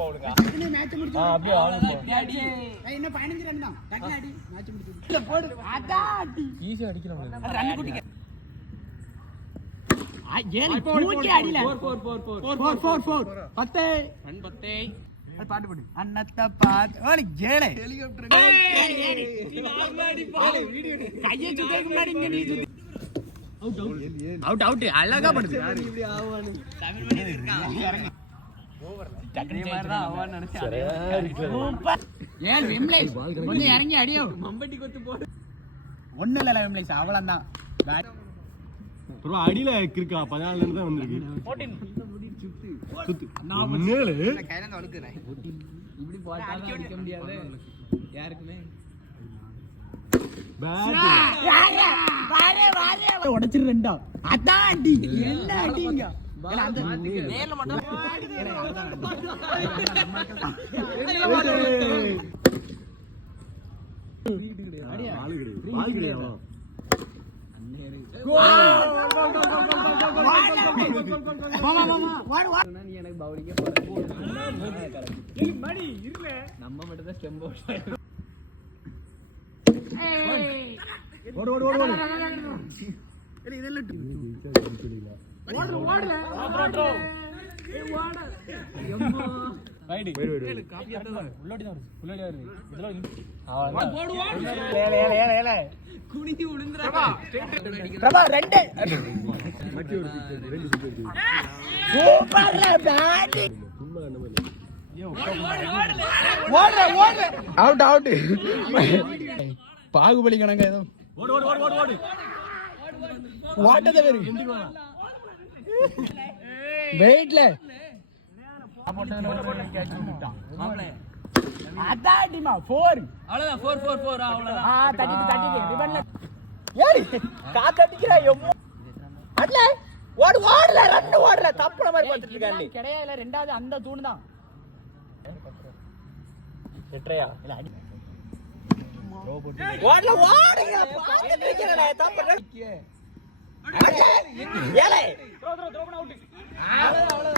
போடுங்க மேட்ச் முடிச்சு அப்படியே ஆளுங்க அடி இன்னும் 15 ரன் தான் டக்கு அடி மேட்ச் முடிச்சு போடு அடா அடி ஈஸியா அடிக்கலாம் ரன் குட்டிங்க ஏன் தூக்கி அடில 4 10 ரன் 10 பாட்டு போடு அண்ணத்த பாத்து ஓடி ஜேலே ஹெலிகாப்டர் நீ நார்மலி பாரு வீடியோ கையை சுத்தக்கு முன்னாடி இங்க நீ சுத்தி அவுட் அழகா படுது இப்படி ஆவானு தமிழ் மணி இருக்கான் இறங்க ஓவர் டக்கனே மாதிரி தான் ஆவான்னு நினைச்சேன் சூப்பர் ஏல் விம்லேஷ் கொஞ்சம் இறங்கி அடியோ மம்பட்டி கொத்து போடு ஒண்ணு இல்ல விம்லேஷ் அவ்வளவுதான் ப்ரோ அடியில கிறுக்கா 14 ல தான் வந்திருக்கு 14 சுத்து மேல கையில இருந்து வழுக்குறேன் இப்படி போட்டா அடிக்க முடியாது யாருக்குமே உடைச்சிருண்டா அதான் அடி என்ன அடிங்க நேர்ல மட்டும் எனக்கு பவுலிங்கே நம்ம மட்டும் தான் ஸ்டெம் போட்டு ஓடு ஓடு ஓடு ஏய் இதெல்லாம் ஓடு ஓடு ஓடு ஓடு அம்மா ரைட் காப்பி எடுத்து உள்ளோடி தான் வருது இதெல்லாம் அவ்வளவுதான் போடு ஓடு ஏல குனிதி உளுந்துறா பிரபா ரெண்டு மட்டி ஒரு ரெண்டு சூப்பர்ல பேட்டிங் சும்மா என்ன பண்ணு ஓடு அவுட் பாகுபலி கணங்க ஏதோ ஓடு ஓடு ஓடு ஓடு ஓட்டத வேறு வெயிட்ல அதான் டிமா 4 அவ்வளவுதான் 4 அவ்வளவுதான் தட்டி ரிபன்ல ஏய் காத்து அடிக்குறா எம்மோ அட்ல ஓடல ரன் ஓடல தப்புன மாதிரி பார்த்துட்டு இருக்காங்க கிடையாதுல ரெண்டாவது அந்த தூண் தான் எட்ரையா இல்ல அடி ஓடல ஓடுங்க பாத்து நிக்கிறல தப்பு ஏலே த்ரோ அவுட்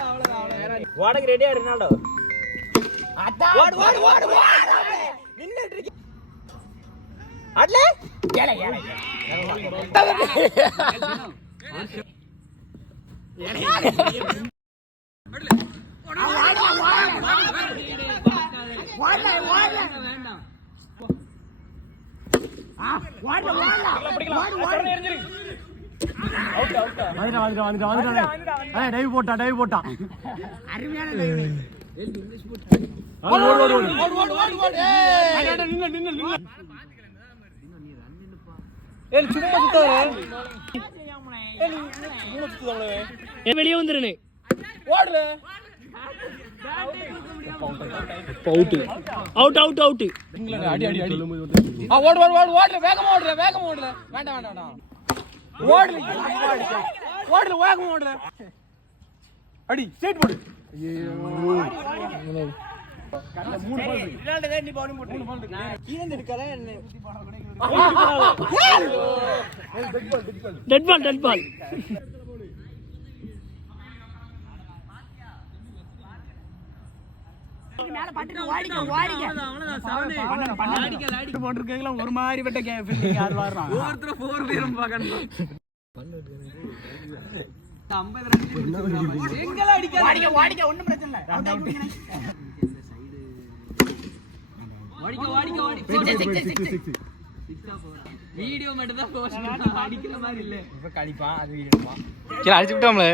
அவ்வளவுதான் ஓடக்கு ரெடியா ரொனால்டோ அடா ஓடு நின்னுட்டு இருக்கு அட்ல ஏலே டைவ் போட்டா அருமையான வெளியே வந்துருனே ஓடுற அவுட் அடி ஓடு வேகமா ஓடுற வேண்டாம் ஓடுல வேகமா ஓடுற அடி ஸ்ட்ரைட் போடு டெட் பால் ஒரு மாதிரி விட்ட ஒன்னும் பிரச்சனை வீடியோ மட்டும் தான் அடிக்கிற மாதிரி இல்ல இப்ப கடிப்பா அது வீடியோப்பா சரி அடிச்சு விட்டோம்ல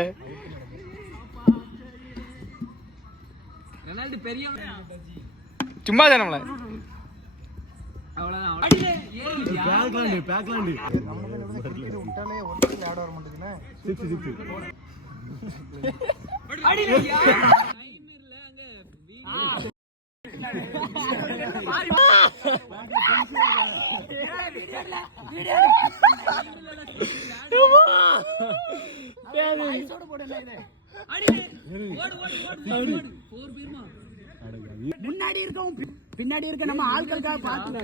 ரொனால்டோ பெரிய சும்மா தானம்ல அவ்வளவுதான் பேக்லாண்ட் விட்டாலே ஒண்ணு ஆட வர மாட்டேங்குனே 6 அடில டைம் இல்ல அங்க முன்னாடி இருக்கவும் பின்னாடி இருக்க நம்ம ஆட்களுக்காக பார்த்து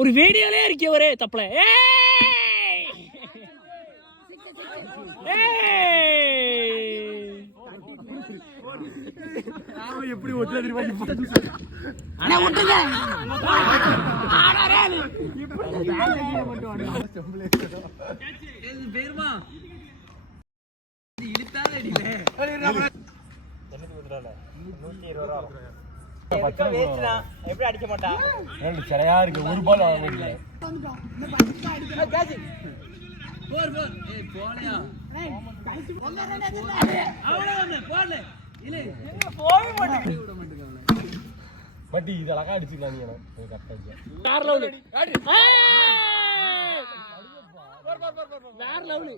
ஒரு வீடியோலே இருக்கே ஒரே தப்பல ஏய் எப்படி ஒத்துல தெரியுமா அண்ணா விட்டுங்க ஆடா ரேல் இப்படி பேட்ல மட்டும் இது பேர்மா இழுத்தால அடில என்னது விடுறால 120 ரூபாய் வேஸ்ட்னா எப்படி அடிக்க மாட்டா ரெண்டு சரியா இருக்கு ஒரு பால் வாங்க முடியல கேட்ச் 4 ஏய் போலையா அவ்வளவுதான் போடல இல்ல போய் மாட்டேங்க விட மாட்டேங்க பட் இது அழகா அடிச்சிக்கலாம் நீ எனக்கு கரெக்ட்டா வேற லெவல் அடி வேற லெவல்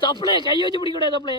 தப்ளே கை வச்சு பிடிக்க கூடாது தப்ளே